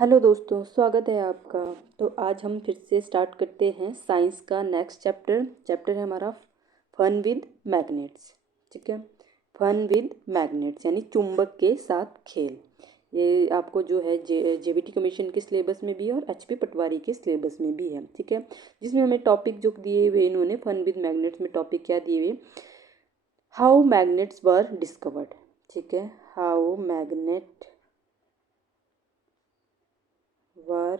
Hello दोस्तों, स्वागत है आपका। तो आज हम फिर से स्टार्ट करते हैं साइंस का नेक्स्ट चैप्टर है हमारा फन विद मैग्नेट्स। ठीक है, फन विद मैग्नेट्स यानी चुंबक के साथ खेल। ये आपको जो है जेबीटी कमीशन के सिलेबस में भी है और एचपी पटवारी के सिलेबस में भी है। ठीक है, जिसमें हमें टॉपिक जो दिए हुए इन्होंने फन विद मैग्नेट्स में टॉपिक क्या दिए हुए, हाउ मैग्नेट्स वर डिस्कवर्ड। ठीक है, हाउ मैग्नेट वर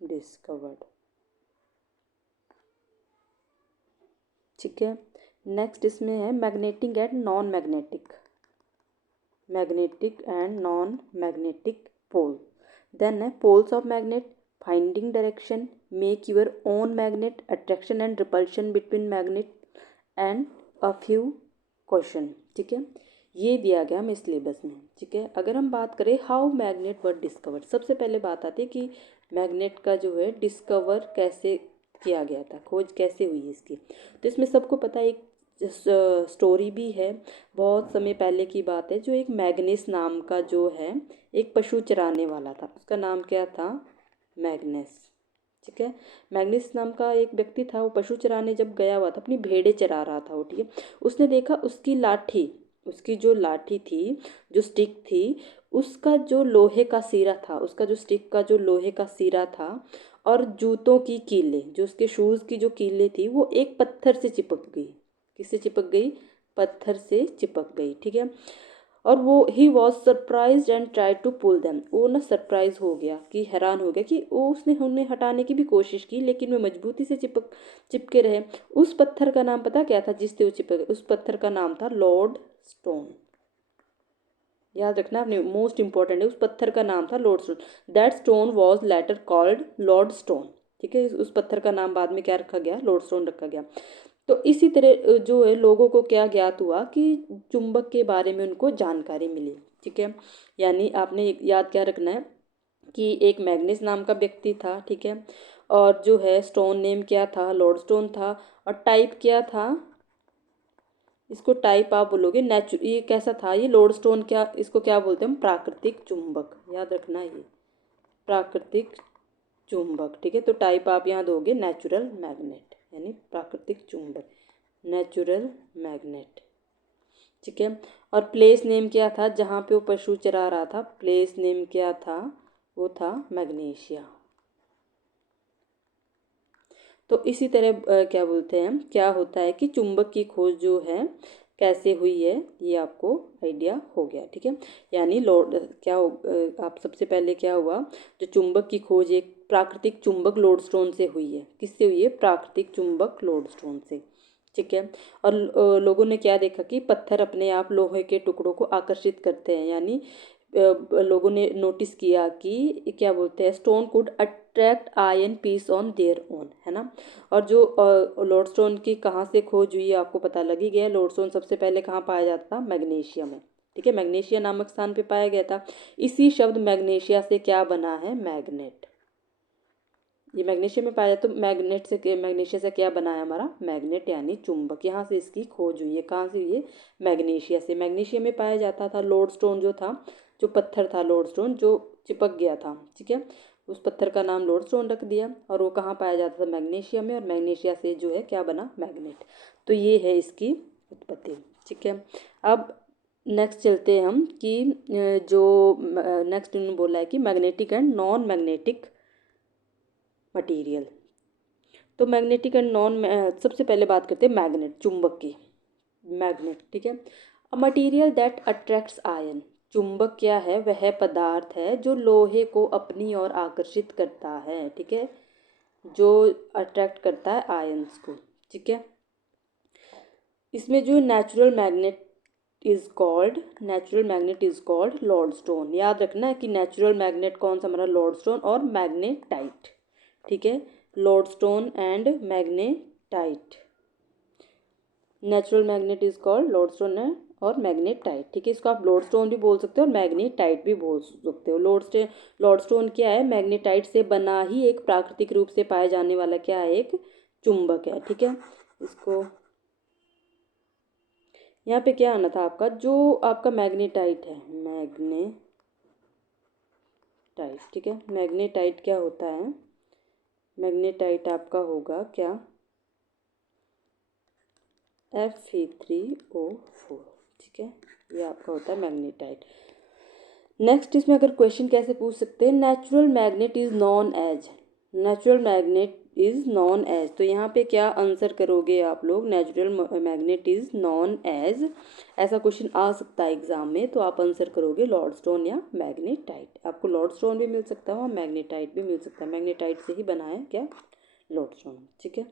डिस्कवर्ड। ठीक है, नेक्स्ट इसमें है magnetic and non magnetic, magnetic and non magnetic pole. Then है poles of magnet, finding direction, make your own magnet, attraction and repulsion between magnet and a few question. ठीक है, ये दिया गया हमें सिलेबस में। ठीक है, अगर हम बात करें हाउ मैग्नेट वर डिस्कवर्ड, सबसे पहले बात आती है कि मैग्नेट का जो है डिस्कवर कैसे किया गया था, खोज कैसे हुई इसकी। तो इसमें सबको पता है, एक स्टोरी भी है, बहुत समय पहले की बात है। जो एक मैग्निस नाम का जो है एक पशु चराने वाला था, उसका नाम क्या था, मैग्नस। ठीक है, मैग्निस नाम का एक व्यक्ति था, वो पशु चराने जब गया हुआ था, अपनी भेड़ें चरा रहा था वो। ठीक है, उसने देखा उसकी लाठी, उसकी जो लाठी थी, जो स्टिक थी, उसका जो लोहे का सिरा था, उसका जो स्टिक का जो लोहे का सिरा था, और जूतों की कीलें, जो उसके शूज़ की जो कीलें थी, वो एक पत्थर से चिपक गई। किससे चिपक गई, पत्थर से चिपक गई। ठीक है, और वो he was surprise and try to pull them, वो ना सरप्राइज हो गया, कि हैरान हो गया कि वो उसने उन्हें हटाने की भी कोशिश की, लेकिन वे मजबूती से चिपके रहे। उस पत्थर का नाम पता क्या था जिससे वो चिपक गए, उस पत्थर का नाम था लॉर्ड स्टोन। याद रखना आपने, मोस्ट इंपॉर्टेंट है, उस पत्थर का नाम था Lord stone. That stone was later called Lord stone. ठीक है, उस पत्थर का नाम बाद में क्या रखा गया, लॉर्ड स्टोन रखा गया। तो इसी तरह जो है लोगों को क्या ज्ञात हुआ कि चुंबक के बारे में उनको जानकारी मिली। ठीक है, यानी आपने याद क्या रखना है कि एक मैग्निस नाम का व्यक्ति था। ठीक है, और जो है स्टोन नेम क्या था, लॉर्ड स्टोन था, और टाइप क्या था, इसको टाइप आप बोलोगे ये कैसा था, ये लॉर्ड स्टोन, क्या इसको क्या बोलते हैं हम, प्राकृतिक चुंबक। याद रखना ये प्राकृतिक चुंबक। ठीक है, तो टाइप आप यहाँ दोगे नेचुरल मैग्नेट, यानी प्राकृतिक चुंबक, नेचुरल मैग्नेट। ठीक है, और प्लेस नेम क्या था जहाँ पे वो पशु चरा रहा था, प्लेस नेम क्या था, वो था मैग्नेशिया। तो इसी तरह क्या बोलते हैं, क्या होता है कि चुंबक की खोज जो है कैसे हुई है, ये आपको आइडिया हो गया। ठीक है, यानी लॉर्ड क्या हो, आप सबसे पहले क्या हुआ, जो चुंबक की खोज एक प्राकृतिक चुंबक लॉर्डस्टोन से हुई है। किससे हुई है, प्राकृतिक चुंबक लॉर्डस्टोन से। ठीक है, और लोगों ने क्या देखा कि पत्थर अपने आप लोहे के टुकड़ों को आकर्षित करते हैं, यानी लोगों ने नोटिस किया कि क्या बोलते हैं, stone could attract iron piece on their own, है ना। और जो लॉर्ड स्टोन की कहाँ से खोज हुई है आपको पता लग ही गया। लॉर्ड स्टोन सबसे पहले कहाँ पाया जाता था, मैग्नीशिया में। ठीक है, मैग्नीशिया नामक स्थान पे पाया गया था। इसी शब्द मैग्नीशिया से क्या बना है, मैग्नेट। ये मैग्नीशिया में पाया जाता, तो मैग्नेट से, मैग्नीशिया से क्या बना है हमारा, मैग्नेट यानी चुंबक। यहाँ से इसकी खोज हुई है, कहाँ से हुई है, मैग्नीशिया से। मैग्नीशिया में पाया जाता था लॉर्ड स्टोन, जो था, जो पत्थर था लॉर्ड स्टोन, जो चिपक गया था। ठीक है, उस पत्थर का नाम लॉर्ड स्टोन रख दिया, और वो कहाँ पाया जाता था, मैग्नीशिया में, और मैग्नीशिया से जो है क्या बना, मैग्नेट। तो ये है इसकी उत्पत्ति। ठीक है, अब नेक्स्ट चलते हैं हम कि जो नेक्स्ट उन्होंने बोला है कि magnetic and non magnetic material. तो मैग्नेटिक एंड नॉन, सबसे पहले बात करते हैं मैग्नेट, चुंबक की। मैग्नेट, ठीक है, a material that attracts ion. चुंबक क्या है, वह पदार्थ है जो लोहे को अपनी ओर आकर्षित करता है। ठीक है, जो अट्रैक्ट करता है आयंस को। ठीक है, इसमें जो नेचुरल मैग्नेट इज कॉल्ड लॉर्डस्टोन। याद रखना है कि नेचुरल मैग्नेट कौन सा हमारा, लॉर्डस्टोन और मैग्नेटाइट। ठीक है, lodestone and magnetite. Natural magnet is called lodestone और मैग्नेटाइट। ठीक है, इसको आप लॉर्डस्टोन भी बोल सकते हो और मैग्नेटाइट भी बोल सकते हो। लॉर्डस्टोन क्या है, मैग्नेटाइट से बना ही एक प्राकृतिक रूप से पाया जाने वाला क्या है, एक चुंबक है। ठीक है, इसको यहाँ पे क्या आना था आपका, जो आपका मैग्नेटाइट है, मैग्नेटाइट, ठीक है। मैग्नेटाइट क्या होता है? मैग्नेटाइट आपका होगा क्या? Fe3O4, ठीक है, ये आपका होता है मैग्नेटाइट। नेक्स्ट इसमें अगर क्वेश्चन कैसे पूछ सकते हैं, natural magnet is known as, natural magnet is known as, तो यहाँ पे क्या आंसर करोगे आप लोग? Natural magnet is known as, ऐसा क्वेश्चन आ सकता है एग्जाम में, तो आप आंसर करोगे लॉर्डस्टोन या मैग्नेटाइट। आपको लॉर्डस्टोन भी मिल सकता है और मैग्नेटाइट भी मिल सकता है, मैग्नेटाइट से ही बना है क्या? लॉर्डस्टोन, ठीक है।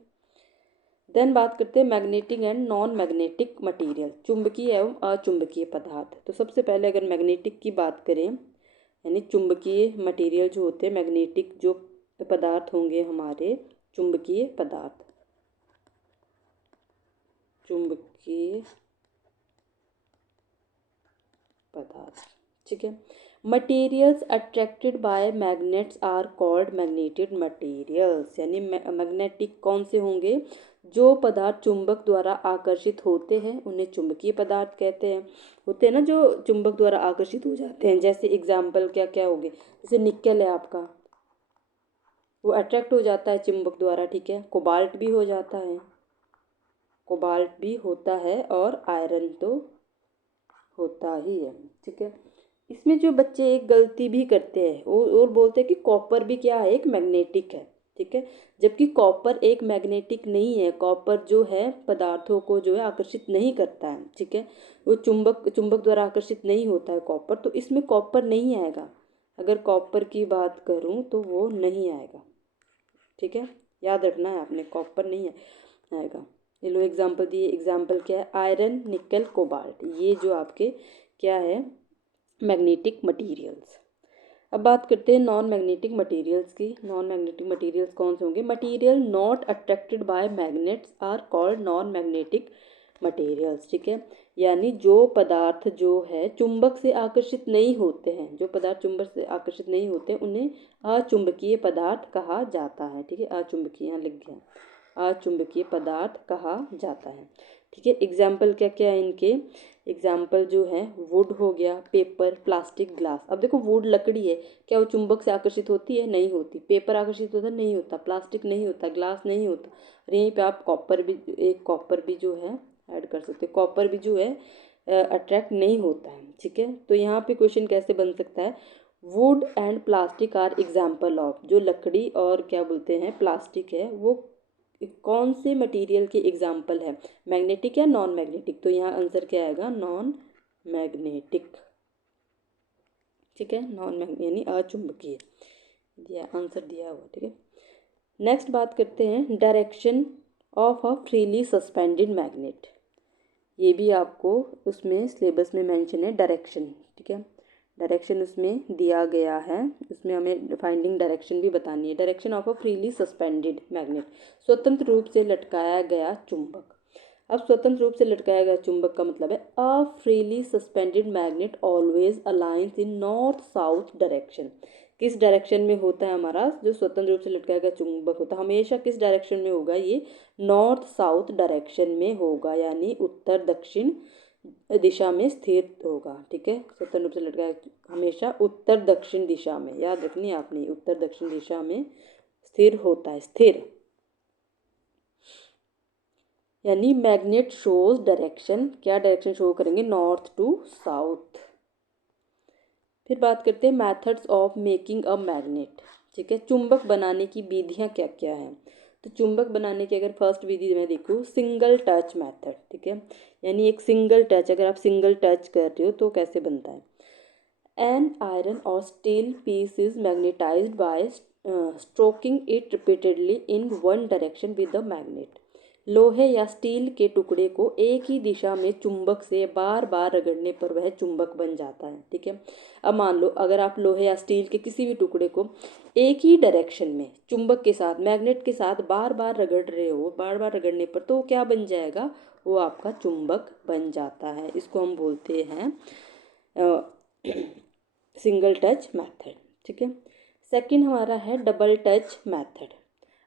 देन बात करते हैं magnetic and non magnetic material, चुंबकीय एवं अचुंबकीय पदार्थ। तो सबसे पहले अगर मैग्नेटिक की बात करें, यानी चुंबकीय मटेरियल जो होते हैं, मैग्नेटिक जो पदार्थ होंगे हमारे, चुंबकीय पदार्थ, चुंबकीय पदार्थ, ठीक है। Materials attracted by magnets are called magnetic materials, यानी मैग्नेटिक कौन से होंगे? जो पदार्थ चुंबक द्वारा आकर्षित होते हैं उन्हें चुंबकीय पदार्थ कहते हैं। होते हैं ना जो चुंबक द्वारा आकर्षित हो जाते हैं, जैसे एग्जाम्पल क्या क्या हो गए, जैसे निकल है आपका, वो अट्रैक्ट हो जाता है चुंबक द्वारा, ठीक है। कोबाल्ट भी हो जाता है, कोबाल्ट भी होता है, और आयरन तो होता ही है, ठीक है। इसमें जो बच्चे एक गलती भी करते हैं और बोलते हैं कि कॉपर भी क्या है? एक मैग्नेटिक है, ठीक है, जबकि कॉपर एक मैग्नेटिक नहीं है। कॉपर जो है पदार्थों को जो है आकर्षित नहीं करता है, ठीक है, वो चुंबक द्वारा आकर्षित नहीं होता है कॉपर, तो इसमें कॉपर नहीं आएगा। अगर कॉपर की बात करूँ तो वो नहीं आएगा, ठीक है, याद रखना है आपने, कॉपर नहीं आएगा। ये लो एग्जाम्पल दिए, एग्जाम्पल क्या है? आयरन, निकल, कोबाल्ट, ये जो आपके क्या है? Magnetic materials. अब बात करते हैं नॉन मैग्नेटिक मटेरियल्स की। नॉन मैग्नेटिक मटेरियल्स कौन से होंगे? Material not attracted by magnets are called non magnetic materials, ठीक है, यानी जो पदार्थ जो है चुंबक से आकर्षित नहीं होते हैं, जो पदार्थ चुंबक से आकर्षित नहीं होते उन्हें अचुंबकीय पदार्थ कहा जाता है, ठीक है, अचुंबकीय, यहाँ लिख गया, अचुंबकीय पदार्थ कहा जाता है, ठीक है। एग्जाम्पल क्या क्या है इनके? एग्जाम्पल जो है वुड हो गया, पेपर, प्लास्टिक, ग्लास। अब देखो वुड लकड़ी है, क्या वो चुंबक से आकर्षित होती है? नहीं होती। पेपर आकर्षित होता? नहीं होता। प्लास्टिक नहीं होता, ग्लास नहीं होता। और यहीं पे आप कॉपर भी, एक कॉपर भी जो है ऐड कर सकते हो, कॉपर भी जो है अट्रैक्ट नहीं होता है, ठीक है। तो यहाँ पे क्वेश्चन कैसे बन सकता है? Wood and plastic are example of, जो लकड़ी और क्या बोलते हैं प्लास्टिक है, वो कौन से मटेरियल के एग्जाम्पल है? मैग्नेटिक या नॉन मैग्नेटिक? तो यहाँ आंसर क्या आएगा? नॉन मैग्नेटिक, ठीक है, नॉन मैग्नेटिक यानी अचुंबकीय, दिया आंसर दिया हुआ, ठीक है। नेक्स्ट बात करते हैं direction of a freely suspended magnet. ये भी आपको उसमें सिलेबस में मेंशन है, डायरेक्शन, ठीक है, डायरेक्शन उसमें दिया गया है, उसमें हमें फाइंडिंग डायरेक्शन भी बतानी है। Direction of a freely suspended magnet, स्वतंत्र रूप से लटकाया गया चुंबक। अब स्वतंत्र रूप से लटकाया गया चुंबक का मतलब है a freely suspended magnet always aligns in north south direction. किस डायरेक्शन में होता है हमारा जो स्वतंत्र रूप से लटकाया गया चुंबक होता है? हमेशा किस डायरेक्शन में होगा? ये नॉर्थ साउथ डायरेक्शन में होगा, यानी उत्तर दक्षिण दिशा में स्थिर होगा, ठीक है। स्वतंत्र रूप से लटकाया हमेशा उत्तर दक्षिण दिशा में, याद रखनी है आपने, उत्तर दक्षिण दिशा में स्थिर होता है, स्थिर, यानी मैग्नेट शोज डायरेक्शन, क्या डायरेक्शन शो करेंगे? North to south. फिर बात करते हैं methods of making a magnet, ठीक है, चुंबक बनाने की विधियां क्या क्या हैं? तो चुंबक बनाने की अगर फर्स्ट विधि मैं देखूँ, सिंगल टच मेथड, ठीक है, यानी एक सिंगल टच, अगर आप सिंगल टच कर रहे हो तो कैसे बनता है? एन आयरन और steel piece is magnetized by stroking it repeatedly in one direction with the magnet. लोहे या स्टील के टुकड़े को एक ही दिशा में चुंबक से बार बार रगड़ने पर वह चुंबक बन जाता है, ठीक है। अब मान लो अगर आप लोहे या स्टील के किसी भी टुकड़े को एक ही डायरेक्शन में चुंबक के साथ, मैग्नेट के साथ बार बार रगड़ रहे हो, बार बार रगड़ने पर तो क्या बन जाएगा? वो आपका चुंबक बन जाता है। इसको हम बोलते हैं सिंगल टच मेथड, ठीक है। सेकंड हमारा है डबल टच मेथड।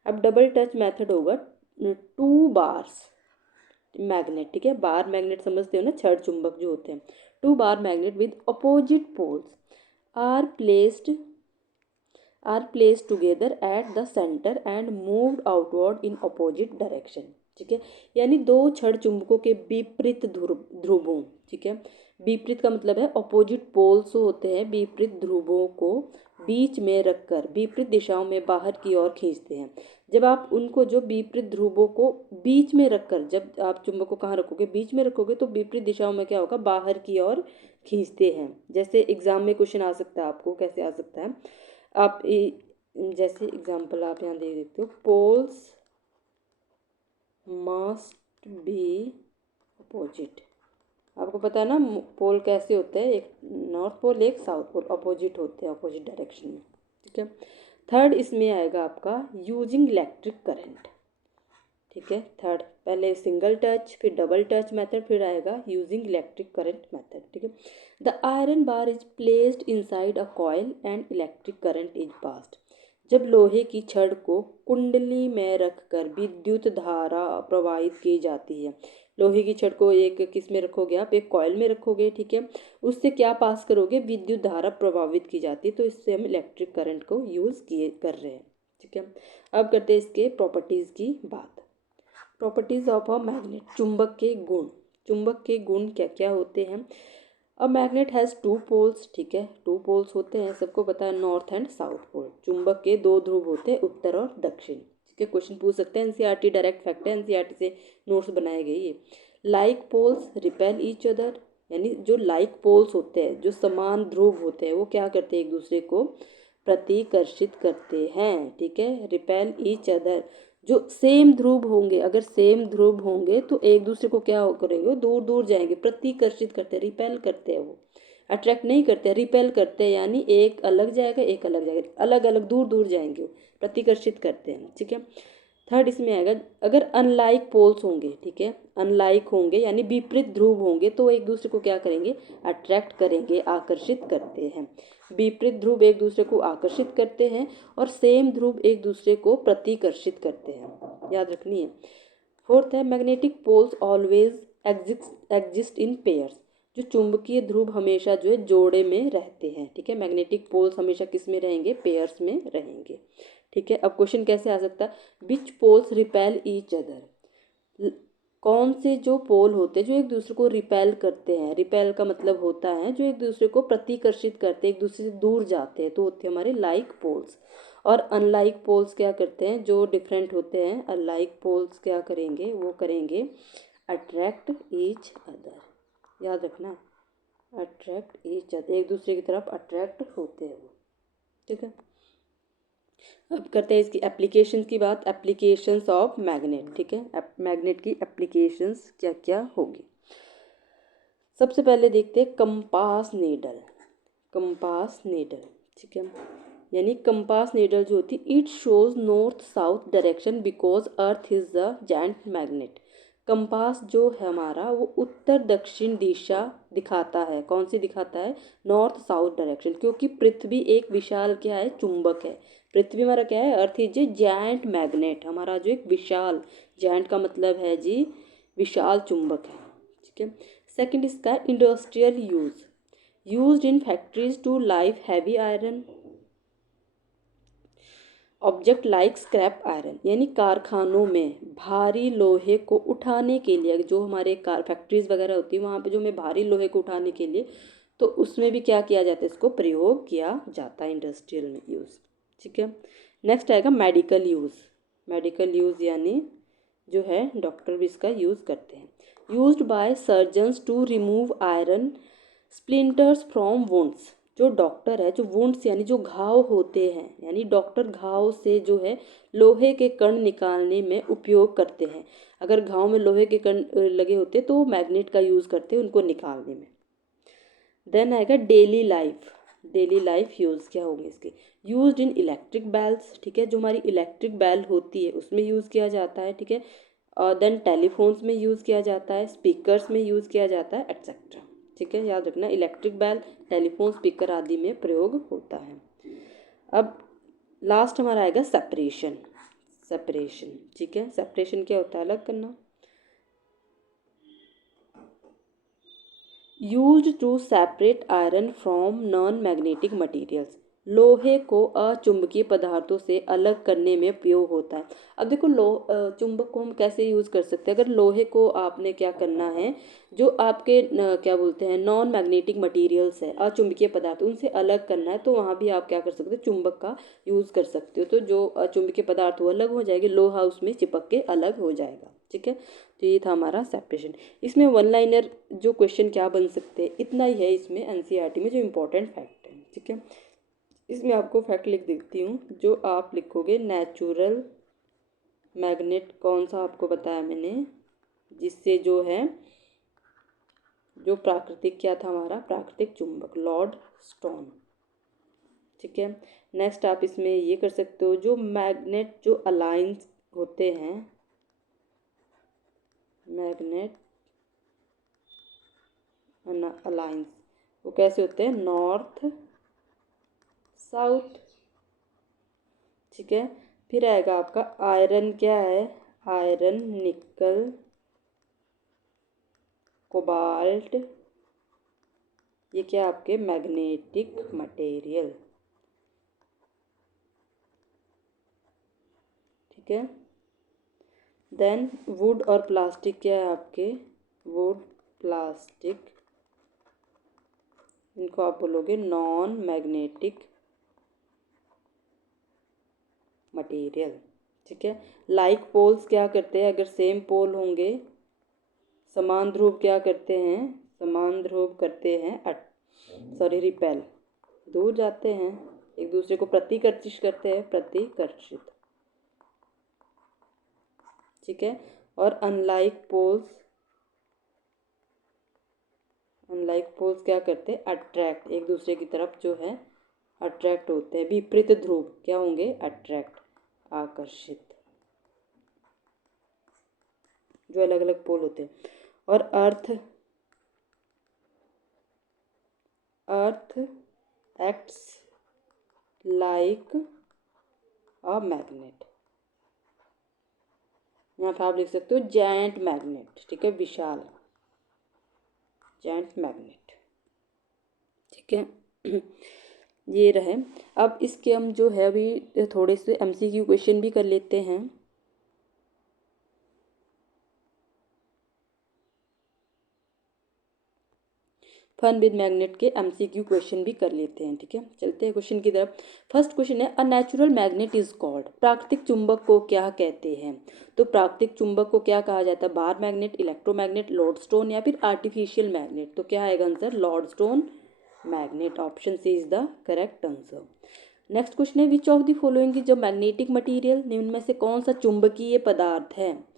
अब डबल टच मेथड होगा टू बार्स मैग्नेट, ठीक है, बार मैग्नेट समझते हो ना, छड़ चुंबक जो होते हैं, two bar magnet with opposite poles are placed are place together at the centre and moved outward in opposite direction. ठीक है, यानी दो क्षण चुंबकों के विपरीत ध्रुवों, ठीक है, विपरीत का मतलब है अपोजिट पोल्स होते हैं, विपरीत ध्रुवों को बीच में रखकर विपरीत दिशाओं में बाहर की ओर खींचते हैं। जब आप उनको जो विपरीत ध्रुवों को बीच में रखकर, जब आप चुंबक को कहाँ रखोगे, बीच में रखोगे, तो विपरीत दिशाओं में क्या होगा, बाहर की ओर खींचते हैं। जैसे एग्जाम में क्वेश्चन आ सकता है, आपको कैसे आ सकता है, आप जैसे एग्जाम्पल आप यहाँ दे देते हो, पोल्स मस्ट बी अपोजिट। आपको पता है ना पोल कैसे होते हैं, एक नॉर्थ पोल एक साउथ पोल, अपोजिट होते हैं, अपोजिट डायरेक्शन में। ठीक है, थर्ड इसमें आएगा आपका यूजिंग इलेक्ट्रिक करंट। ठीक है, थर्ड, पहले सिंगल टच, फिर डबल टच मेथड, फिर आएगा यूजिंग इलेक्ट्रिक करंट मेथड। ठीक है, the iron bar is placed inside a coil and electric current is passed. जब लोहे की छड़ को कुंडली में रखकर विद्युत धारा प्रवाहित की जाती है, लोहे की छड़ को एक किस में रखोगे आप, एक कॉइल में रखोगे। ठीक है, उससे क्या पास करोगे, विद्युत धारा प्रभावित की जाती है, तो इससे हम इलेक्ट्रिक करंट को यूज़ किए कर रहे हैं। ठीक है, अब करते हैं इसके प्रॉपर्टीज़ की बात। प्रॉपर्टीज ऑफ अ मैग्नेट, चुंबक के गुण। चुंबक के गुण क्या क्या होते हैं। A magnet has two poles. ठीक है, टू पोल्स होते हैं, सबको पता है, नॉर्थ एंड साउथ पोल। चुंबक के दो ध्रुव होते हैं, उत्तर और दक्षिण। ठीक है, क्वेश्चन पूछ सकते हैं, एनसीईआरटी डायरेक्ट फैक्ट है, एनसीईआरटी से नोट्स बनाए गए ये। Like poles repel each other, यानी जो लाइक पोल्स होते हैं, जो समान ध्रुव होते हैं, वो क्या करते हैं, एक दूसरे को प्रतिकर्षित करते हैं। ठीक है, रिपेल ईच अदर, जो सेम ध्रुव होंगे, अगर सेम ध्रुव होंगे तो एक दूसरे को क्या करेंगे, वो दूर दूर जाएंगे, प्रतिकर्षित करते हैं, रिपेल करते हैं, वो अट्रैक्ट नहीं करते, रिपेल करते हैं, यानी एक अलग जाएगा, एक अलग जाएगा, अलग अलग दूर दूर जाएंगे, वो प्रतिकर्षित करते हैं। ठीक है, थर्ड इसमें आएगा, अगर अनलाइक पोल्स होंगे, ठीक है, अनलाइक होंगे यानी विपरीत ध्रुव होंगे, तो एक दूसरे को क्या करेंगे, अट्रैक्ट करेंगे, आकर्षित करते हैं। विपरीत ध्रुव एक दूसरे को आकर्षित करते हैं और सेम ध्रुव एक दूसरे को प्रतिकर्षित करते हैं, याद रखनी है। फोर्थ है, magnetic poles always exist in pairs. जो चुंबकीय ध्रुव हमेशा जो है जोड़े में रहते हैं। ठीक है, मैग्नेटिक पोल्स हमेशा किस में रहेंगे, पेयर्स में रहेंगे। ठीक है, अब क्वेश्चन कैसे आ सकता है, विच पोल्स रिपेल ईच अदर। कौन से जो पोल होते हैं जो एक दूसरे को रिपेल करते हैं, रिपेल का मतलब होता है जो एक दूसरे को प्रतिकर्षित करते हैं, एक दूसरे से दूर जाते हैं, तो होते हैं हमारे लाइक पोल्स। और अनलाइक पोल्स क्या करते हैं, जो डिफरेंट होते हैं, अनलाइक पोल्स क्या करेंगे, वो करेंगे अट्रैक्ट ईच अदर, याद रखना, अट्रैक्ट ईच अदर, एक दूसरे की तरफ अट्रैक्ट होते हैं वो। ठीक है, अब करते हैं इसकी एप्लीकेशंस की बात, एप्लीकेशंस ऑफ मैग्नेट। ठीक है, मैग्नेट की एप्लीकेशंस क्या क्या होगी। सबसे पहले देखते हैं कंपास नीडल। कंपास नीडल, ठीक है, यानी कंपास नीडल जो होती है, it shows north south direction because earth is the giant magnet. Compass जो है हमारा, वो उत्तर दक्षिण दिशा दिखाता है, कौन सी दिखाता है, नॉर्थ साउथ डायरेक्शन, क्योंकि पृथ्वी एक विशाल क्या है, चुंबक है। पृथ्वी हमारा क्या है, अर्थ इज ए जायंट मैग्नेट, हमारा जो एक विशाल, जायंट का मतलब है जी विशाल चुंबक है। ठीक है, सेकंड इसका industrial used in factories to lift heavy iron object like scrap iron, यानी कारखानों में भारी लोहे को उठाने के लिए, जो हमारे कार फैक्ट्रीज वगैरह होती है वहाँ पे जो हमें भारी लोहे को उठाने के लिए, तो उसमें भी क्या किया जाता है, इसको प्रयोग किया जाता है, इंडस्ट्रियल में यूज़। ठीक है, नेक्स्ट आएगा मेडिकल यूज़। मेडिकल यूज़ यानी जो है डॉक्टर भी इसका यूज़ करते हैं। Used by surgeons to remove iron splinters from wounds. जो डॉक्टर है, जो वुंड्स यानी जो घाव होते हैं, यानी डॉक्टर घाव से जो है लोहे के कण निकालने में उपयोग करते हैं। अगर घाव में लोहे के कण लगे होते हैं तो मैग्नेट का यूज़ करते हैं उनको निकालने में। देन आएगा daily life. Daily life use क्या होंगे इसके, यूज्ड इन इलेक्ट्रिक बेल्स। ठीक है, जो हमारी इलेक्ट्रिक बेल होती है उसमें यूज़ किया जाता है। ठीक है, और देन टेलीफोन्स में यूज़ किया जाता है, स्पीकर्स में यूज़ किया जाता है, एट्सेट्रा। ठीक है, याद रखना, इलेक्ट्रिक बेल, टेलीफोन, स्पीकर आदि में प्रयोग होता है। अब लास्ट हमारा आएगा सेपरेशन। सेपरेशन, ठीक है, सेपरेशन क्या होता है, अलग करना। Used to separate iron from non magnetic materials. लोहे को अचुंबकीय पदार्थों से अलग करने में उपयोग होता है। अब देखो चुंबक को हम कैसे यूज़ कर सकते हैं। अगर लोहे को आपने क्या करना है, जो आपके क्या बोलते हैं नॉन मैग्नेटिक मटेरियल्स है, अचुंबकीय पदार्थ, उनसे अलग करना है, तो वहाँ भी आप क्या कर सकते हो, चुंबक का यूज़ कर सकते हो। तो जो अचुंबकीय पदार्थ वो अलग हो जाएगी, लोहा उसमें चिपक के अलग हो जाएगा। ठीक है, तो ये था हमारा सेपरेशन। इसमें वन लाइनर जो क्वेश्चन क्या बन सकते हैं, इतना ही है इसमें एनसीईआरटी में जो इम्पोर्टेंट फैक्ट है। ठीक है, इसमें आपको फैक्ट लिख देती हूँ। जो आप लिखोगे नेचुरल मैग्नेट, कौन सा आपको बताया मैंने, जिससे जो है जो प्राकृतिक क्या था हमारा, प्राकृतिक चुंबक, लॉर्ड स्टोन। ठीक है, नेक्स्ट आप इसमें ये कर सकते हो, जो मैग्नेट जो अलाइंस होते हैं, मैग्नेट अलाइंस, वो कैसे होते हैं, नॉर्थ साउथ। ठीक है, फिर आएगा आपका आयरन, क्या है, आयरन, निकल, कोबाल्ट, ये क्या आपके मैग्नेटिक मटेरियल। ठीक है, देन वुड और प्लास्टिक, क्या है आपके, वुड, प्लास्टिक, इनको आप बोलोगे नॉन मैग्नेटिक मटेरियल। ठीक है, लाइक पोल्स क्या करते हैं, अगर सेम पोल होंगे, समान ध्रुव क्या करते हैं, समान ध्रुव करते हैं रिपेल, दूर जाते हैं, एक दूसरे को प्रतिकर्षित करते हैं, प्रतिकर्षित। ठीक है, और अनलाइक पोल्स क्या करते हैं, अट्रैक्ट, एक दूसरे की तरफ जो है अट्रैक्ट होते हैं। विपरीत ध्रुव क्या होंगे, अट्रैक्ट, आकर्षित, जो अलग अलग पोल होते हैं। और अर्थ एक्ट्स लाइक अ मैग्नेट, यहाँ पे आप लिख सकते हो जायंट मैग्नेट। ठीक है, विशाल जायंट मैग्नेट। ठीक है, ये रहे। अब इसके हम जो है अभी थोड़े से एमसीक्यू क्वेश्चन भी कर लेते हैं। फन विद मैग्नेट के एमसीक्यू क्वेश्चन भी कर लेते हैं। ठीक है, चलते हैं क्वेश्चन की तरफ। फर्स्ट क्वेश्चन है, a natural magnet is called, प्राकृतिक चुंबक को क्या कहते हैं। तो प्राकृतिक चुंबक को क्या कहा जाता है, बार मैग्नेट, इलेक्ट्रोमैग्नेट, लॉर्डस्टोन या फिर आर्टिफिशियल मैग्नेट। तो क्या आएगा answer, lodestone magnet, option C is the correct answer. Next question है, which of the following is a magnetic material, निम्न में से कौन सा चुंबकीय पदार्थ है।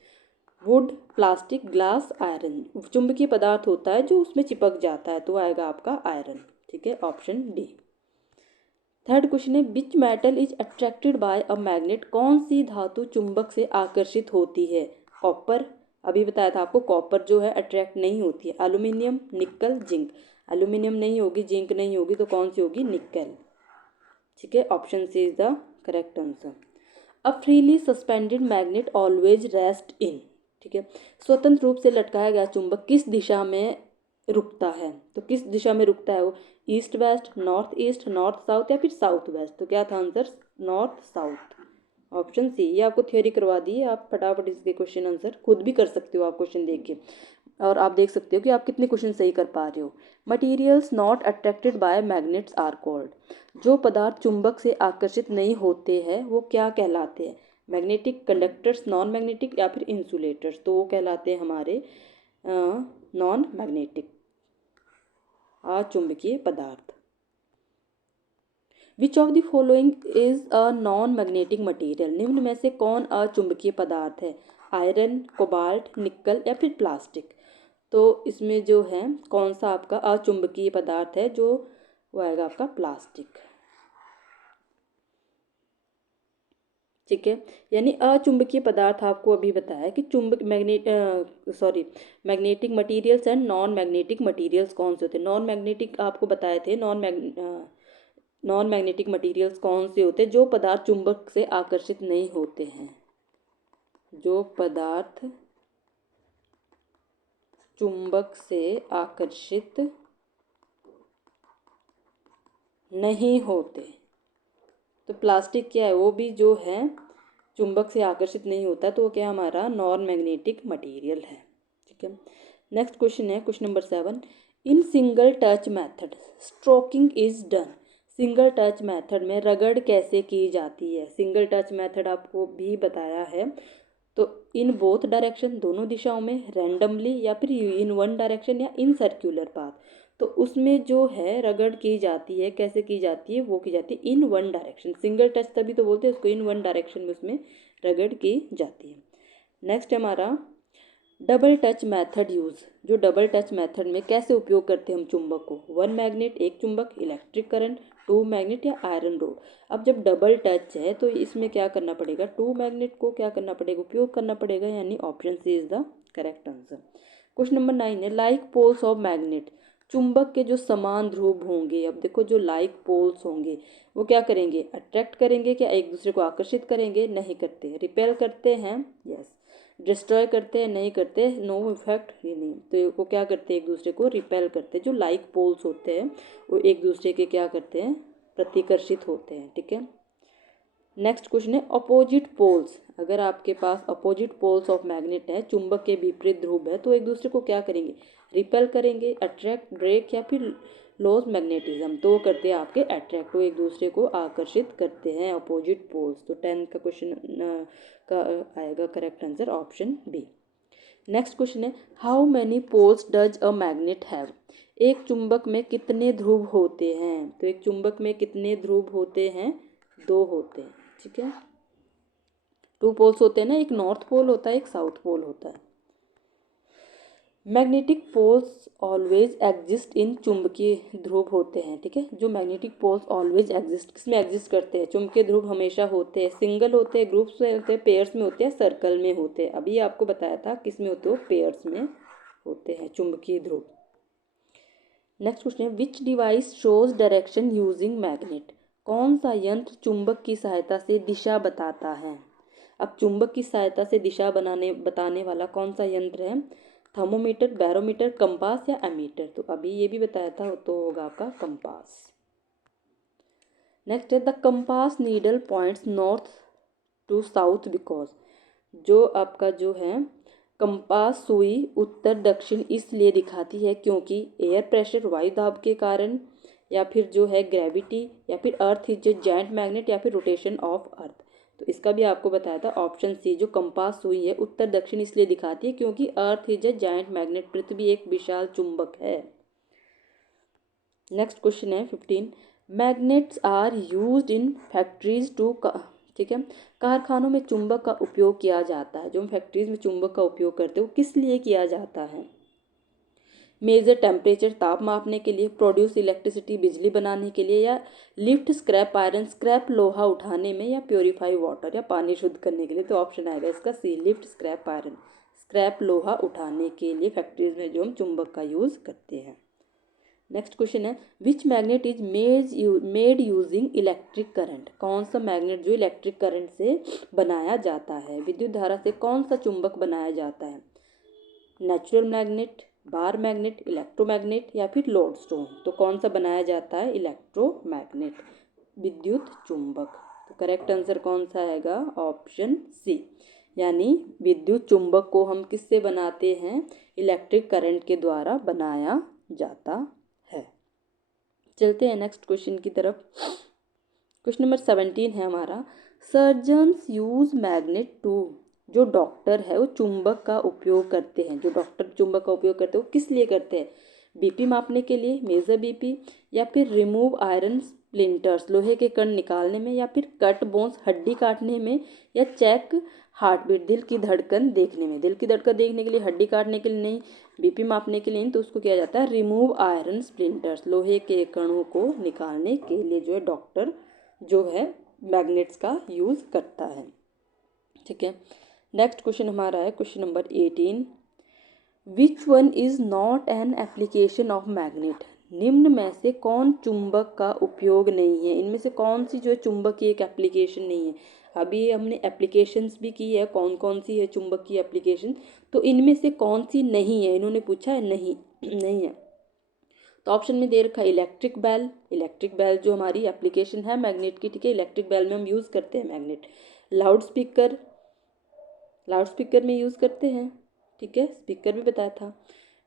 Wood, plastic, glass, iron. चुंबकीय पदार्थ होता है जो उसमें चिपक जाता है, तो आएगा आपका आयरन। ठीक है, ऑप्शन डी। थर्ड क्वेश्चन है, which metal is attracted by a magnet, कौन सी धातु चुंबक से आकर्षित होती है। कॉपर, अभी बताया था आपको, कॉपर जो है अट्रैक्ट नहीं होती है। एल्यूमिनियम, निकल, जिंक। एल्यूमिनियम नहीं होगी, जिंक नहीं होगी, तो कौन सी होगी, निकल। ठीक है, option C is the correct answer. A freely suspended magnet always rest in. ठीक है, स्वतंत्र रूप से लटकाया गया चुंबक किस दिशा में रुकता है। तो किस दिशा में रुकता है वो, east west, north east, north south या फिर साउथ वेस्ट। तो क्या था answer, north south, option C. ये आपको थ्योरी करवा दी है, आप फटाफट इसके क्वेश्चन आंसर खुद भी कर सकते हो आप क्वेश्चन देख के, और आप देख सकते हो कि आप कितने क्वेश्चन सही कर पा रहे हो। Materials not attracted by magnets are called, जो पदार्थ चुंबक से आकर्षित नहीं होते हैं वो क्या कहलाते हैं। मैग्नेटिक, कंडक्टर्स, नॉन मैग्नेटिक या फिर इंसुलेटर्स। तो वो कहलाते हैं हमारे नॉन मैग्नेटिक, अचुंबकीय पदार्थ। विच of the following is a non magnetic material, निम्न में से कौन अचुंबकीय पदार्थ है। आयरन, कोबाल्ट, निकल या फिर प्लास्टिक। तो इसमें जो है कौन सा आपका अचुंबकीय पदार्थ है, जो वो आएगा आपका प्लास्टिक। ठीक है, यानी अचुंबकीय पदार्थ आपको अभी बताया कि चुंबक magnetic materials and non magnetic materials कौन से होते हैं। नॉन मैग्नेटिक आपको बताए थे, नॉन मैग्नेटिक मटेरियल्स कौन से होते हैं, जो पदार्थ चुंबक से आकर्षित नहीं होते हैं, जो पदार्थ चुंबक से आकर्षित नहीं होते। तो प्लास्टिक क्या है, वो भी जो है चुंबक से आकर्षित नहीं होता, तो वो क्या हमारा नॉन मैग्नेटिक मटेरियल है। ठीक है, नेक्स्ट क्वेश्चन है question number 7। In single touch method stroking is done. Single touch method में रगड़ कैसे की जाती है। सिंगल टच मेथड आपको भी बताया है, तो इन बोथ डायरेक्शन, दोनों दिशाओं में, रैंडमली या फिर इन वन डायरेक्शन या इन सर्क्यूलर पाथ। तो उसमें जो है रगड़ की जाती है, कैसे की जाती है, वो की जाती है इन वन डायरेक्शन। सिंगल टच तभी तो बोलते हैं उसको, इन वन डायरेक्शन में उसमें रगड़ की जाती है। नेक्स्ट हमारा डबल टच मेथड यूज़। जो डबल टच मेथड में कैसे उपयोग करते हैं हम चुंबक को। वन मैग्नेट एक चुंबक, इलेक्ट्रिक करंट, टू मैग्नेट या आयरन रोड। अब जब डबल टच है तो इसमें क्या करना पड़ेगा, टू मैग्नेट को क्या करना पड़ेगा, उपयोग करना पड़ेगा, यानी option C is the correct answer. Question number 9 है लाइक पोल्स ऑफ मैग्नेट। चुंबक के जो समान ध्रुव होंगे, अब देखो जो लाइक पोल्स होंगे वो क्या करेंगे, अट्रैक्ट करेंगे, क्या एक दूसरे को आकर्षित करेंगे, नहीं करते। रिपेल करते हैं, यस। डिस्ट्रॉय करते हैं, नहीं करते, नो इफेक्ट, ये नहीं। तो वो क्या करते हैं, एक दूसरे को रिपेल करते हैं। जो लाइक पोल्स होते हैं वो एक दूसरे के क्या करते हैं, प्रतिकर्षित होते हैं। ठीक है, नेक्स्ट क्वेश्चन है अपोजिट पोल्स। अगर आपके पास अपोजिट पोल्स ऑफ मैग्नेट है, चुंबक के विपरीत ध्रुव है, तो एक दूसरे को क्या करेंगे, रिपेल करेंगे, अट्रैक्ट, ब्रेक या फिर लॉस मैग्नेटिज्म। तो वो करते हैं आपके अट्रैक्ट, वो एक दूसरे को आकर्षित करते हैं अपोजिट पोल्स। तो 10th का क्वेश्चन का आएगा correct answer option B. Next question है how many poles does a magnet have. एक चुंबक में कितने ध्रुव होते हैं। तो एक चुंबक में कितने ध्रुव होते हैं, दो होते हैं। ठीक है, टू पोल्स होते हैं ना, एक नॉर्थ पोल होता है, एक साउथ पोल होता है। Magnetic poles always exist in, चुंबकीय ध्रुव होते हैं। ठीक है, जो मैग्नेटिक पोल्स ऑलवेज एग्जिस्ट, किसमें एग्जिस्ट करते हैं, चुंबकीय ध्रुव हमेशा होते हैं। सिंगल होते हैं, ग्रुप्स में होते हैं, पेयर्स में होते हैं, सर्कल में होते हैं। अभी आपको बताया था किस में होते हो, पेयर्स में होते हैं चुंबकीय ध्रुव। नेक्स्ट क्वेश्चन है विच device shows direction using magnet. कौन सा यंत्र चुंबक की सहायता से दिशा बताता है। अब चुंबक की सहायता से दिशा बताने वाला कौन सा यंत्र है, थर्मोमीटर, बैरोमीटर, कंपास या एमीटर। तो अभी ये भी बताया था, तो होगा आपका कंपास। नेक्स्ट है the compass needle points north to south because. जो आपका जो है कंपास सुई उत्तर दक्षिण इसलिए दिखाती है क्योंकि एयर प्रेशर, वायु दाब के कारण, या फिर जो है ग्रेविटी, या फिर अर्थ इज ए जायंट मैग्नेट, या फिर रोटेशन ऑफ अर्थ। तो इसका भी आपको बताया था ऑप्शन सी, जो कंपास सुई है उत्तर दक्षिण इसलिए दिखाती है क्योंकि earth is a giant magnet, पृथ्वी एक विशाल चुंबक है। नेक्स्ट क्वेश्चन है 15 magnets are used in factories to, ठीक है, कारखानों में चुंबक का उपयोग किया जाता है। जो हम फैक्ट्रीज में चुंबक का उपयोग करते हैं वो किस लिए किया जाता है, मेजर टेम्परेचर, ताप मापने के लिए, प्रोड्यूस इलेक्ट्रिसिटी, बिजली बनाने के लिए, या लिफ्ट स्क्रैप आयरन, स्क्रैप लोहा उठाने में, या प्योरीफाई वाटर, या पानी शुद्ध करने के लिए। तो ऑप्शन आएगा इसका सी, लिफ्ट स्क्रैप आयरन, स्क्रैप लोहा उठाने के लिए फैक्ट्रीज में जो हम चुंबक का यूज़ करते हैं। नेक्स्ट क्वेश्चन है which magnet is made using electric current. कौन सा मैग्नेट जो इलेक्ट्रिक करंट से बनाया जाता है, विद्युत धारा से कौन सा चुंबक बनाया जाता है, natural magnet, bar magnet, electromagnet, या फिर लोडस्टोन। तो कौन सा बनाया जाता है, इलेक्ट्रोमैग्नेट, विद्युत चुंबक। तो करेक्ट आंसर कौन सा आएगा, ऑप्शन सी, यानी विद्युत चुंबक को हम किससे बनाते हैं, इलेक्ट्रिक करंट के द्वारा बनाया जाता है। चलते हैं नेक्स्ट क्वेश्चन की तरफ। क्वेश्चन नंबर 17 है हमारा सर्जन्स यूज मैग्नेट टू। जो डॉक्टर है वो चुंबक का उपयोग करते हैं, जो डॉक्टर चुंबक का उपयोग करते हैं वो किस लिए करते हैं, बीपी मापने के लिए, मेजर बीपी, या फिर रिमूव आयरन स्प्लिंटर्स, लोहे के कण निकालने में, या फिर कट बोन्स, हड्डी काटने में, या चेक हार्ट बीट, दिल की धड़कन देखने में। दिल की धड़कन देखने के लिए, हड्डी काटने के लिए नहीं, बीपी मापने के लिए नहीं, तो उसको किया जाता है रिमूव आयरन स्प्लिंटर्स, लोहे के कणों को निकालने के लिए जो है डॉक्टर जो है मैग्नेट्स का यूज़ करता है। ठीक है, नेक्स्ट क्वेश्चन हमारा है question number 18 which one is not an application of magnet. निम्न में से कौन चुंबक का उपयोग नहीं है, इनमें से कौन सी जो है चुंबक की एक एप्लीकेशन नहीं है। अभी हमने एप्लीकेशंस भी की है, कौन कौन सी है चुंबक की एप्लीकेशन, तो इनमें से कौन सी नहीं है, इन्होंने पूछा है, नहीं नहीं है। तो ऑप्शन में दे रखा है इलेक्ट्रिक बेल। इलेक्ट्रिक बेल जो हमारी एप्लीकेशन है मैग्नेट की, ठीक है, इलेक्ट्रिक बेल में हम यूज़ करते हैं magnet. Loud speaker, loud speaker में यूज़ करते हैं, ठीक है, स्पीकर भी बताया था।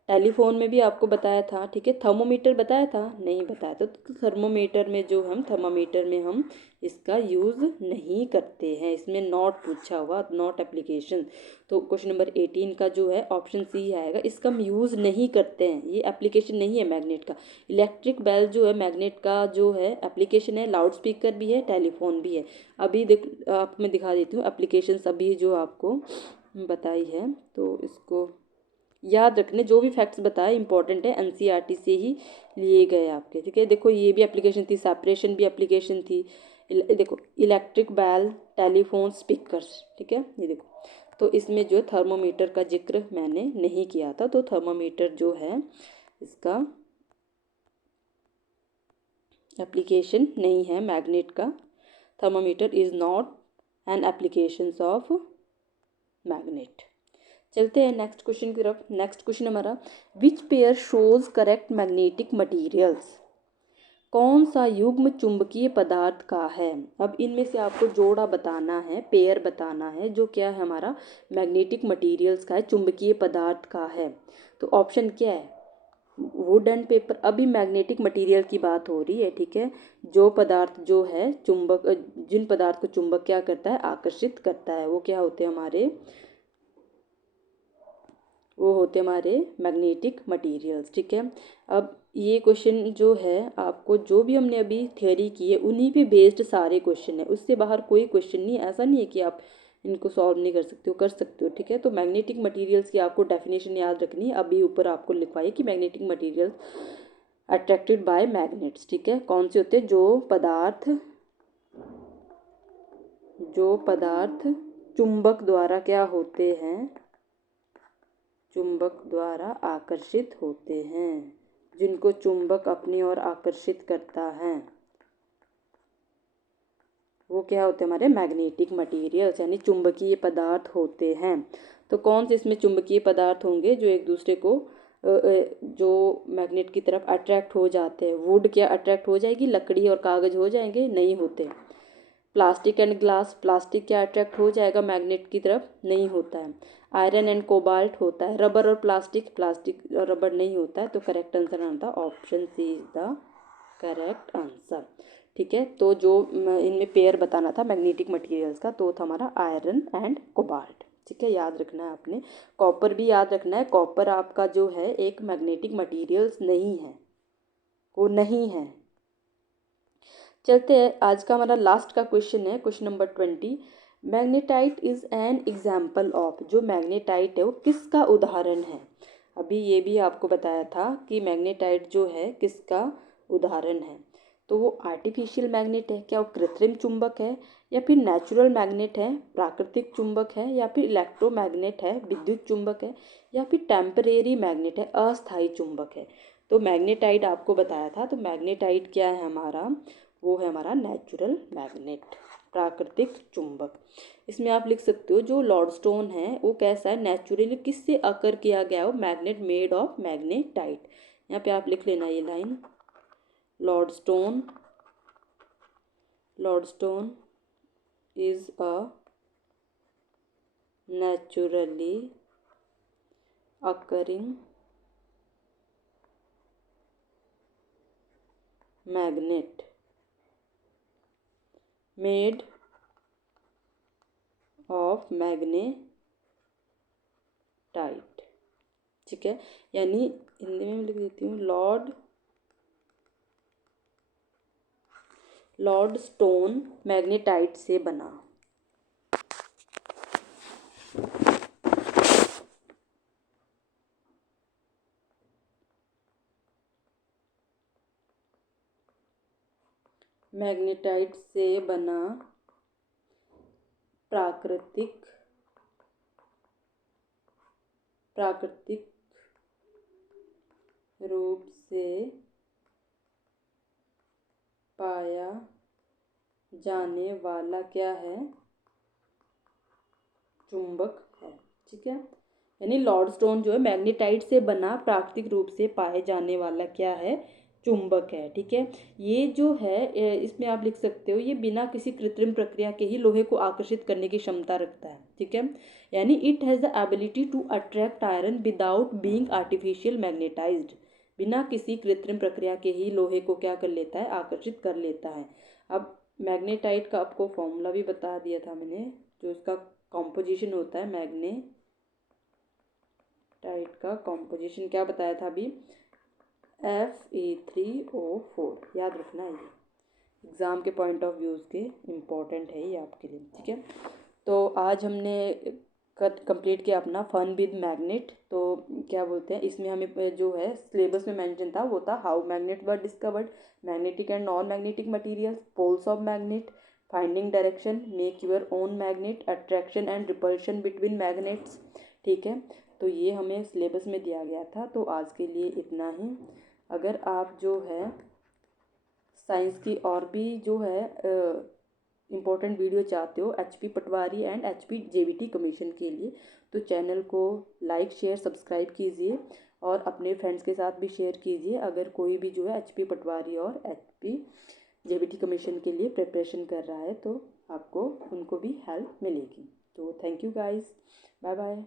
टेलीफोन में भी आपको बताया था, ठीक है। थर्मोमीटर बताया था, नहीं बताया था। तो थर्मोमीटर में जो हम थर्मामीटर में हम इसका यूज़ नहीं करते हैं, इसमें नॉट पूछा हुआ, नॉट एप्लीकेशन। तो क्वेश्चन नंबर 18 का जो है ऑप्शन सी आएगा, इसका हम यूज़ नहीं करते हैं, ये एप्लीकेशन नहीं है मैग्नेट का। इलेक्ट्रिक बेल जो है मैग्नेट का जो है एप्लीकेशन है, लाउड स्पीकर भी है, टेलीफोन भी है। अभी देख आपको मैं दिखा देती हूँ एप्लीकेशन अभी जो आपको बताई है। तो इसको याद रखने, जो भी फैक्ट्स बताए इंपॉर्टेंट है, एनसीईआरटी से ही लिए गए आपके, ठीक है। देखो ये भी एप्लीकेशन थी, सेपरेशन भी एप्लीकेशन थी। देखो इलेक्ट्रिक बेल, टेलीफोन, स्पीकर्स, ठीक है, ये देखो। तो इसमें जो थर्मोमीटर का जिक्र मैंने नहीं किया था, तो थर्मोमीटर जो है इसका एप्लीकेशन नहीं है मैग्नेट का। Thermometer is not an applications of magnet. चलते हैं नेक्स्ट क्वेश्चन की तरफ। नेक्स्ट क्वेश्चन हमारा, which pair shows correct magnetic materials. कौन सा युग्म चुंबकीय पदार्थ का है। अब इनमें से आपको जोड़ा बताना है, पेयर बताना है, जो क्या है हमारा मैग्नेटिक मटीरियल्स का है, चुंबकीय पदार्थ का है। तो ऑप्शन क्या है, वुड एंड पेपर। अभी मैग्नेटिक मटेरियल की बात हो रही है, ठीक है। जो पदार्थ जो है चुंबक, जिन पदार्थ को चुंबक क्या करता है, आकर्षित करता है, वो क्या होते हैं हमारे, वो होते हमारे मैग्नेटिक मटेरियल्स, ठीक है। अब ये क्वेश्चन जो है आपको, जो भी हमने अभी थ्योरी की है उन्हीं पे बेस्ड सारे क्वेश्चन है, उससे बाहर कोई क्वेश्चन नहीं। ऐसा नहीं है कि आप इनको सॉल्व नहीं कर सकते हो, कर सकते हो, ठीक है। तो मैग्नेटिक मटेरियल्स की आपको डेफिनेशन याद रखनी है। अभी ऊपर आपको लिखवाइए कि magnetic materials attracted by magnets, ठीक है। कौन से होते हैं, जो पदार्थ चुंबक द्वारा क्या होते हैं, चुंबक द्वारा आकर्षित होते हैं, जिनको चुंबक अपनी ओर आकर्षित करता है, वो क्या होते हैं हमारे मैग्नेटिक मटेरियल्स, यानी चुंबकीय पदार्थ होते हैं। तो कौन से इसमें चुंबकीय पदार्थ होंगे जो एक दूसरे को जो मैग्नेट की तरफ अट्रैक्ट हो जाते हैं। वुड क्या अट्रैक्ट हो जाएगी, लकड़ी और कागज हो जाएंगे, नहीं होते। प्लास्टिक एंड ग्लास, प्लास्टिक क्या अट्रैक्ट हो जाएगा मैग्नेट की तरफ, नहीं होता है। आयरन एंड कोबाल्ट होता है। रबर और प्लास्टिक, प्लास्टिक और रबर नहीं होता है। तो करेक्ट आंसर आता option C is the correct answer, ठीक है। तो जो इनमें पेयर बताना था मैग्नेटिक मटेरियल्स का, तो था हमारा आयरन एंड कोबाल्ट, ठीक है, याद रखना है आपने। कॉपर भी याद रखना है, कॉपर आपका जो है एक मैग्नेटिक मटेरियल्स नहीं है, वो नहीं है। चलते हैं, आज का हमारा लास्ट का क्वेश्चन है, question number 20। Magnetite is an example of, जो मैग्नेटाइट है वो किसका उदाहरण है। अभी ये भी आपको बताया था कि मैग्नेटाइट जो है किसका उदाहरण है। तो वो आर्टिफिशियल मैग्नेट है, क्या वो कृत्रिम चुंबक है, या फिर नेचुरल मैग्नेट है, प्राकृतिक चुंबक है, या फिर इलेक्ट्रोमैग्नेट है, विद्युत चुंबक है, या फिर टेम्परेरी मैग्नेट है, अस्थायी चुंबक है। तो मैग्नेटाइट आपको बताया था। तो मैग्नेटाइट क्या है हमारा, वो है हमारा नेचुरल मैग्नेट, प्राकृतिक चुंबक। इसमें आप लिख सकते हो जो लॉर्डस्टोन है वो कैसा है, नेचुरली किससे अकर किया गया हो, मैग्नेट मेड ऑफ मैग्नेटाइट। यहाँ पे आप लिख लेना ये line, lodestone, lodestone is a naturally occurring magnet made of magnetite, ठीक है। यानी हिंदी में लिख देती हूँ, लॉर्डस्टोन मैग्नेटाइट से बना। मैग्नेटाइट से बना प्राकृतिक रूप से पाया जाने वाला क्या है, चुंबक है, ठीक है। यानी लॉर्डस्टोन जो है मैग्नेटाइट से बना प्राकृतिक रूप से पाए जाने वाला क्या है, चुंबक है। ठीक है, ये जो है इसमें आप लिख सकते हो, ये बिना किसी कृत्रिम प्रक्रिया के ही लोहे को आकर्षित करने की क्षमता रखता है। ठीक है, यानी it has the ability to attract iron without being artificial magnetized. बिना किसी कृत्रिम प्रक्रिया के ही लोहे को क्या कर लेता है, आकर्षित कर लेता है। अब मैग्नेटाइट का आपको फॉर्मूला भी बता दिया था मैंने, जो इसका कॉम्पोजिशन होता है, मैग्नेटाइट का कॉम्पोजिशन क्या बताया था अभी, Fe3O4, याद रखना है, ये एग्ज़ाम के पॉइंट ऑफ व्यूज़ के इम्पोर्टेंट है ये आपके लिए। ठीक है, तो आज हमने कंप्लीट किया अपना फन विद मैग्नेट। तो क्या बोलते हैं, इसमें हमें जो है सिलेबस में मेंशन था वो था how magnet were discovered, magnetic and non magnetic materials, poles of magnet, finding direction, make your own magnet, attraction and repulsion between magnets. ठीक है, तो ये हमें सिलेबस में दिया गया था। तो आज के लिए इतना ही। अगर आप जो है साइंस की और भी जो है इम्पोर्टेंट वीडियो चाहते हो HP Patwari and HP JVT commission के लिए, तो चैनल को लाइक शेयर सब्सक्राइब कीजिए और अपने फ्रेंड्स के साथ भी शेयर कीजिए। अगर कोई भी जो है HP पटवारी और HP JVT कमीशन के लिए प्रिपरेशन कर रहा है तो आपको उनको भी हेल्प मिलेगी। तो thank you guys, bye bye.